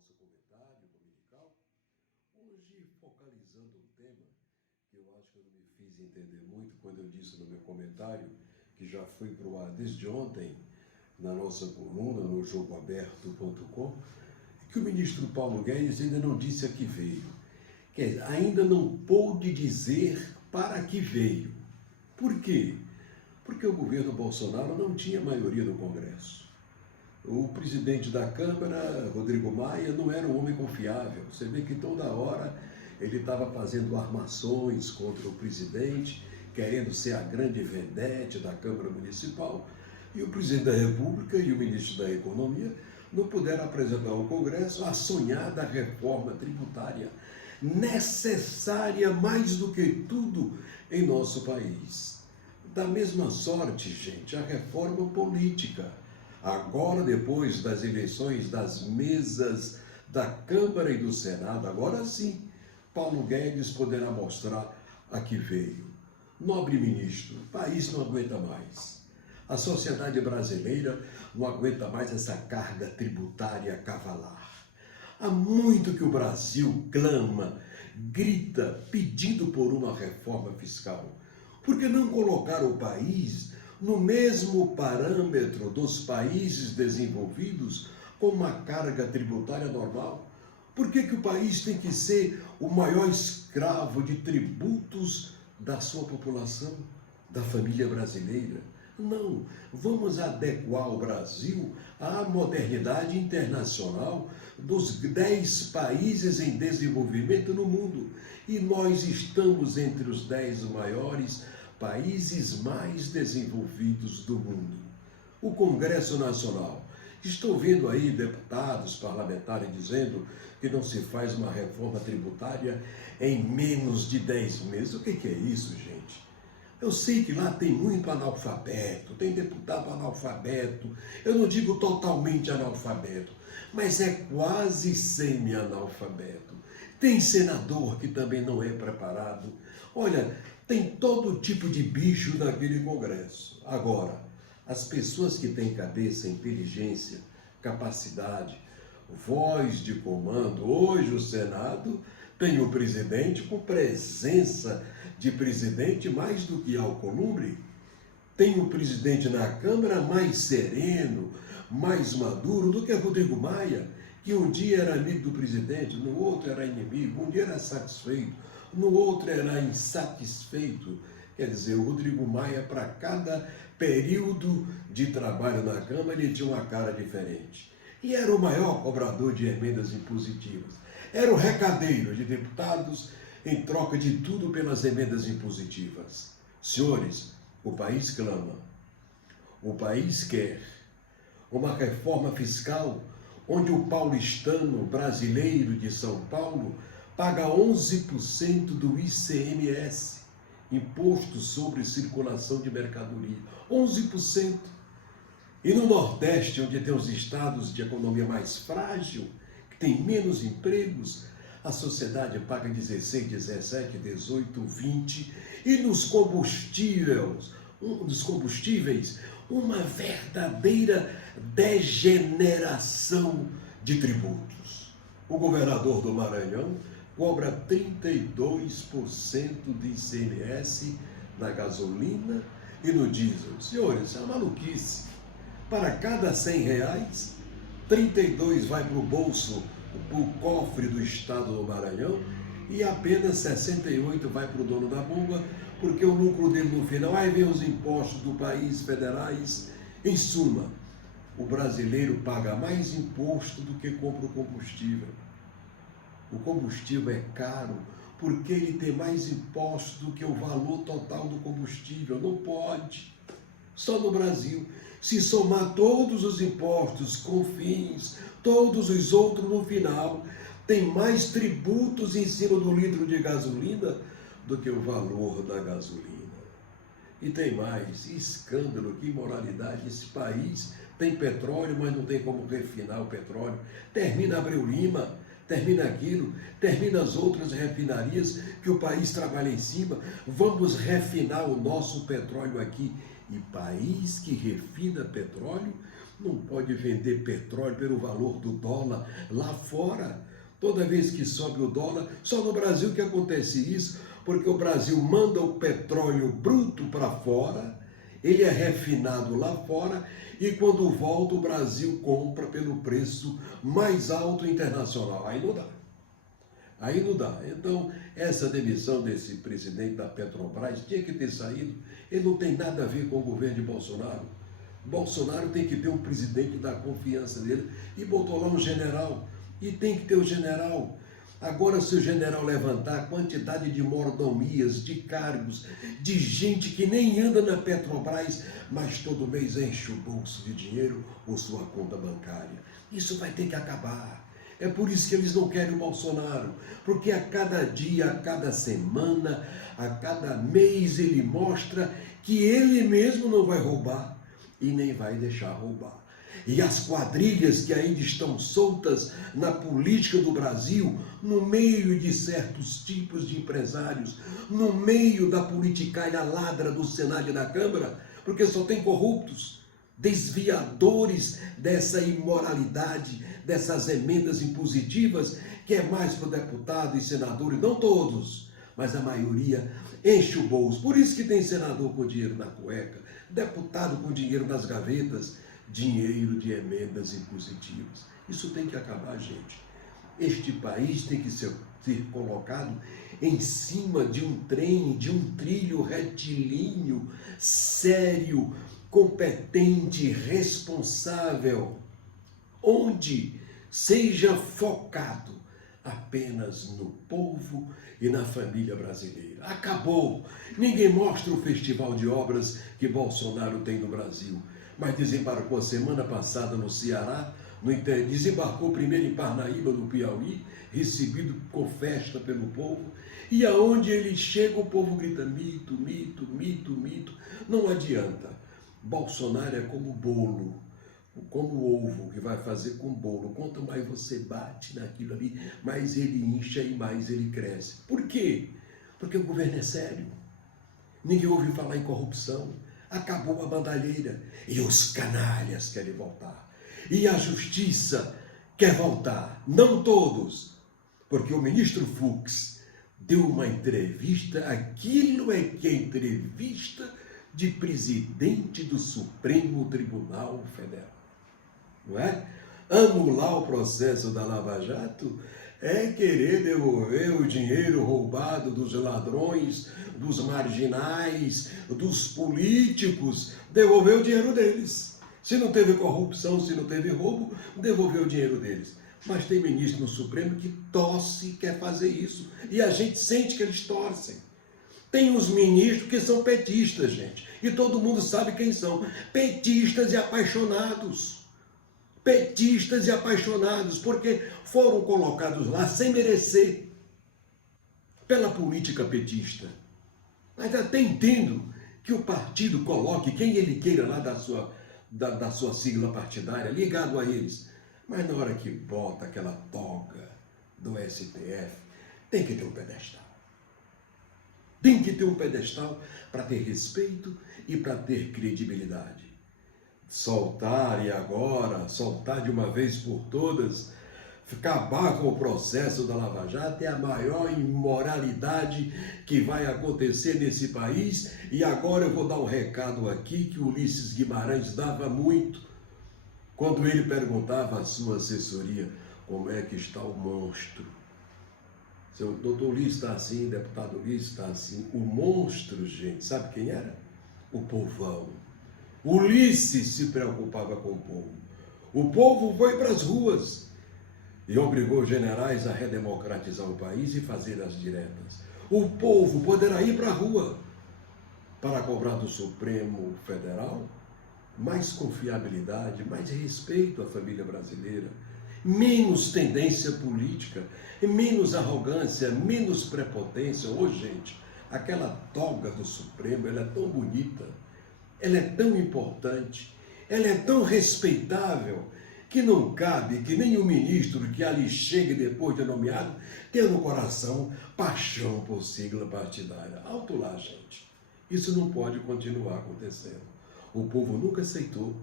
nosso comentário dominical, hoje focalizando um tema que eu acho que eu não me fiz entender muito quando eu disse no meu comentário, que já foi para o ar desde ontem, na nossa coluna, no jogoaberto.com, que o ministro Paulo Guedes ainda não disse a que veio. Quer dizer, ainda não pôde dizer para que veio. Por quê? Porque o governo Bolsonaro não tinha maioria no Congresso. O presidente da Câmara, Rodrigo Maia, não era um homem confiável. Você vê que toda hora ele estava fazendo armações contra o presidente, querendo ser a grande vedete da Câmara Municipal, e o presidente da República e o ministro da Economia não puderam apresentar ao Congresso a sonhada reforma tributária, necessária mais do que tudo em nosso país. Da mesma sorte, gente, a reforma política. Agora, depois das eleições das mesas da Câmara e do Senado, agora sim, Paulo Guedes poderá mostrar a que veio. Nobre ministro, o país não aguenta mais. A sociedade brasileira não aguenta mais essa carga tributária cavalar. Há muito que o Brasil clama, grita, pedindo por uma reforma fiscal. Por que não colocar o país no mesmo parâmetro dos países desenvolvidos com uma carga tributária normal? Por que o país tem que ser o maior escravo de tributos da sua população, da família brasileira? Não, vamos adequar o Brasil à modernidade internacional dos 10 países em desenvolvimento no mundo. E nós estamos entre os 10 maiores países mais desenvolvidos do mundo. O Congresso Nacional. Estou vendo aí deputados, parlamentares dizendo que não se faz uma reforma tributária em menos de 10 meses. O que é isso, gente? Eu sei que lá tem muito analfabeto, tem deputado analfabeto, eu não digo totalmente analfabeto, mas é quase semi-analfabeto. Tem senador que também não é preparado. Olha, tem todo tipo de bicho naquele Congresso. Agora, as pessoas que têm cabeça, inteligência, capacidade, voz de comando, hoje o Senado tem o presidente com presença de presidente mais do que Alcolumbre, tem o presidente na Câmara mais sereno, mais maduro do que Rodrigo Maia, que um dia era amigo do presidente, no outro era inimigo, um dia era satisfeito, no outro era insatisfeito. Quer dizer, o Rodrigo Maia, para cada período de trabalho na Câmara, ele tinha uma cara diferente. E era o maior cobrador de emendas impositivas. Era o recadeiro de deputados em troca de tudo pelas emendas impositivas. Senhores, o país clama, o país quer uma reforma fiscal onde o paulistano brasileiro de São Paulo paga 11% do ICMS, Imposto sobre Circulação de Mercadoria, 11%. E no Nordeste, onde tem os estados de economia mais frágil, que tem menos empregos, a sociedade paga 16, 17, 18, 20. E nos combustíveis, uma verdadeira degeneração de tributos. O governador do Maranhão cobra 32% de ICMS na gasolina e no diesel. Senhores, isso é uma maluquice. Para cada R$100, 32 vai para o bolso, para o cofre do estado do Maranhão, e apenas 68 vai para o dono da bomba, porque o lucro dele no final, aí vem os impostos do país, federais. Em suma, o brasileiro paga mais imposto do que compra o combustível. O combustível é caro porque ele tem mais impostos do que o valor total do combustível. Não pode. Só no Brasil. Se somar todos os impostos, COFINS, todos os outros no final, tem mais tributos em cima do litro de gasolina do que o valor da gasolina. E tem mais, escândalo, que imoralidade. Esse país tem petróleo, mas não tem como refinar o petróleo. Termina Abreu Lima, termina aquilo, termina as outras refinarias que o país trabalha em cima. Vamos refinar o nosso petróleo aqui. E país que refina petróleo não pode vender petróleo pelo valor do dólar lá fora. Toda vez que sobe o dólar, só no Brasil que acontece isso, porque o Brasil manda o petróleo bruto para fora, ele é refinado lá fora, e quando volta o Brasil compra pelo preço mais alto internacional. Aí não dá. Aí não dá. Então, essa demissão desse presidente da Petrobras tinha que ter saído. Ele não tem nada a ver com o governo de Bolsonaro. Bolsonaro tem que ter um presidente da confiança dele e botou lá um general. E tem que ter o general. Agora, se o general levantar a quantidade de mordomias, de cargos, de gente que nem anda na Petrobras, mas todo mês enche o bolso de dinheiro ou sua conta bancária. Isso vai ter que acabar. É por isso que eles não querem o Bolsonaro, porque a cada dia, a cada semana, a cada mês ele mostra que ele mesmo não vai roubar e nem vai deixar roubar. E as quadrilhas que ainda estão soltas na política do Brasil, no meio de certos tipos de empresários, no meio da politicagem ladra do Senado e da Câmara, porque só tem corruptos, desviadores dessa imoralidade, dessas emendas impositivas, que é mais para o deputado e senador, e não todos, mas a maioria enche o bolso. Por isso que tem senador com dinheiro na cueca, deputado com dinheiro nas gavetas, dinheiro de emendas impositivas. Isso tem que acabar, gente. Este país tem que ser colocado em cima de um trem, de um trilho retilíneo, sério, competente, responsável, onde seja focado apenas no povo e na família brasileira. Acabou! Ninguém mostra o festival de obras que Bolsonaro tem no Brasil, mas desembarcou semana passada no Ceará, desembarcou primeiro em Parnaíba, no Piauí, recebido com festa pelo povo, e aonde ele chega o povo grita mito, mito, mito, mito. Não adianta. Bolsonaro é como bolo, como ovo que vai fazer com bolo. Quanto mais você bate naquilo ali, mais ele incha e mais ele cresce. Por quê? Porque o governo é sério. Ninguém ouve falar em corrupção. Acabou a bandalheira. E os canalhas querem voltar. E a justiça quer voltar. Não todos. Porque o ministro Fux deu uma entrevista. Aquilo é que é entrevista de presidente do Supremo Tribunal Federal. Não é? Anular o processo da Lava Jato é querer devolver o dinheiro roubado dos ladrões, dos marginais, dos políticos, devolver o dinheiro deles. Se não teve corrupção, se não teve roubo, devolver o dinheiro deles. Mas tem ministro no Supremo que torce e quer fazer isso. E a gente sente que eles torcem. Tem uns ministros que são petistas, gente. E todo mundo sabe quem são. Petistas e apaixonados. Petistas e apaixonados, porque foram colocados lá sem merecer pela política petista. Mas até entendo que o partido coloque quem ele queira lá da sua sigla partidária, ligado a eles. Mas na hora que bota aquela toga do STF, tem que ter um pedestal. Tem que ter um pedestal para ter respeito e para ter credibilidade. Soltar e agora, soltar de uma vez por todas, acabar com o processo da Lava Jato é a maior imoralidade que vai acontecer nesse país. E agora eu vou dar um recado aqui que Ulisses Guimarães dava muito, quando ele perguntava à sua assessoria como é que está o monstro. Seu doutor Ulisses está assim, deputado Ulisses está assim. O monstro, gente, sabe quem era? O povão. Ulisses se preocupava com o povo. O povo foi para as ruas e obrigou os generais a redemocratizar o país e fazer as diretas. O povo poderá ir para a rua para cobrar do Supremo Federal mais confiabilidade, mais respeito à família brasileira, menos tendência política, menos arrogância, menos prepotência. Ô, gente, aquela toga do Supremo, ela é tão bonita, ela é tão importante, ela é tão respeitável, que não cabe que nenhum ministro que ali chegue depois de nomeado tenha no coração paixão por sigla partidária. Alto lá, gente. Isso não pode continuar acontecendo. O povo nunca aceitou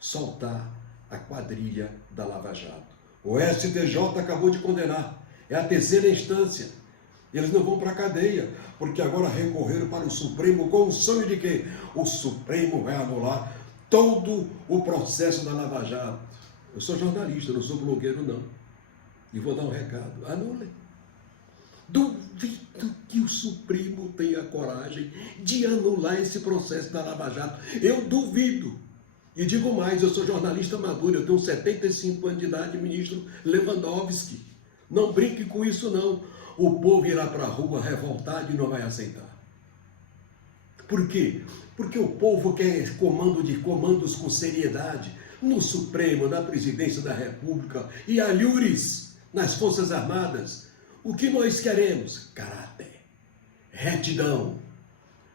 soltar a quadrilha da Lava Jato. O STJ acabou de condenar, é a terceira instância. Eles não vão para a cadeia, porque agora recorreram para o Supremo com o sonho de que o Supremo vai anular todo o processo da Lava Jato. Eu sou jornalista, não sou blogueiro não. E vou dar um recado, anulem. Duvido que o Supremo tenha coragem de anular esse processo da Lava Jato. Eu duvido. E digo mais, eu sou jornalista maduro, eu tenho 75 anos de idade, ministro Lewandowski. Não brinque com isso não. O povo irá para a rua revoltado e não vai aceitar. Por quê? Porque o povo quer comandos com seriedade no Supremo, na Presidência da República e alhures nas Forças Armadas. O que nós queremos? Caráter, retidão,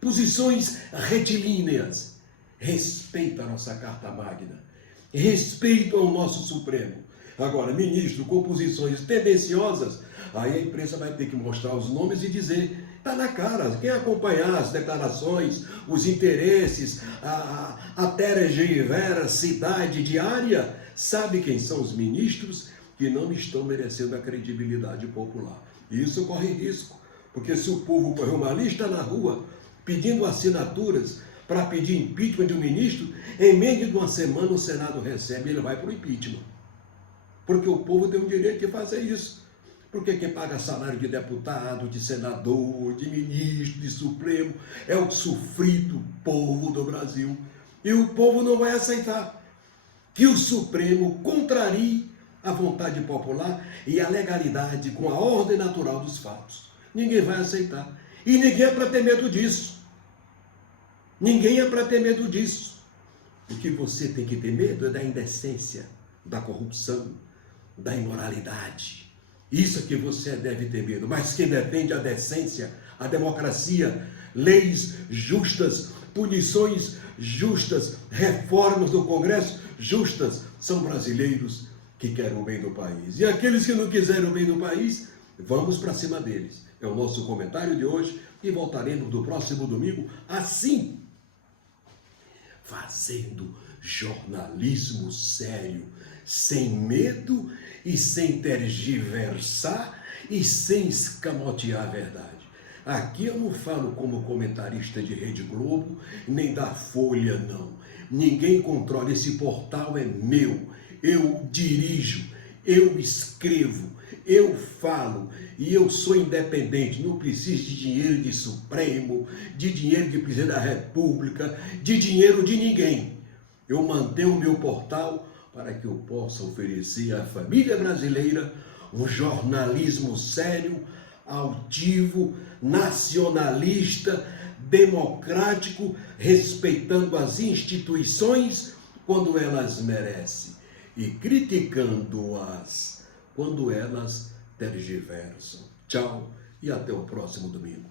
posições retilíneas. Respeito a nossa Carta Magna, respeito ao nosso Supremo. Agora, ministro, com posições tendenciosas, aí a imprensa vai ter que mostrar os nomes e dizer, está na cara, quem acompanhar as declarações, os interesses, a tergiversidade diária, sabe quem são os ministros que não estão merecendo a credibilidade popular. E isso corre risco, porque se o povo correr uma lista na rua pedindo assinaturas para pedir impeachment de um ministro, em menos de uma semana o Senado recebe e ele vai para o impeachment. Porque o povo tem o direito de fazer isso. Porque quem paga salário de deputado, de senador, de ministro, de Supremo, é o sofrido povo do Brasil. E o povo não vai aceitar que o Supremo contrarie a vontade popular e a legalidade com a ordem natural dos fatos. Ninguém vai aceitar. E ninguém é para ter medo disso. Ninguém é para ter medo disso. O que você tem que ter medo é da indecência, da corrupção, da imoralidade. Isso é que você deve ter medo. Mas quem defende a decência, a democracia, leis justas, punições justas, reformas do Congresso justas, são brasileiros que querem o bem do país. E aqueles que não quiserem o bem do país, vamos para cima deles. É o nosso comentário de hoje e voltaremos no próximo domingo assim, fazendo jornalismo sério, sem medo e sem tergiversar e sem escamotear a verdade. Aqui eu não falo como comentarista de Rede Globo, nem da Folha, não. Ninguém controla, esse portal é meu. Eu dirijo, eu escrevo, eu falo e eu sou independente. Não preciso de dinheiro de Supremo, de dinheiro de Presidente da República, de dinheiro de ninguém. Eu mantenho o meu portal para que eu possa oferecer à família brasileira um jornalismo sério, altivo, nacionalista, democrático, respeitando as instituições quando elas merecem e criticando-as quando elas tergiversam. Tchau e até o próximo domingo.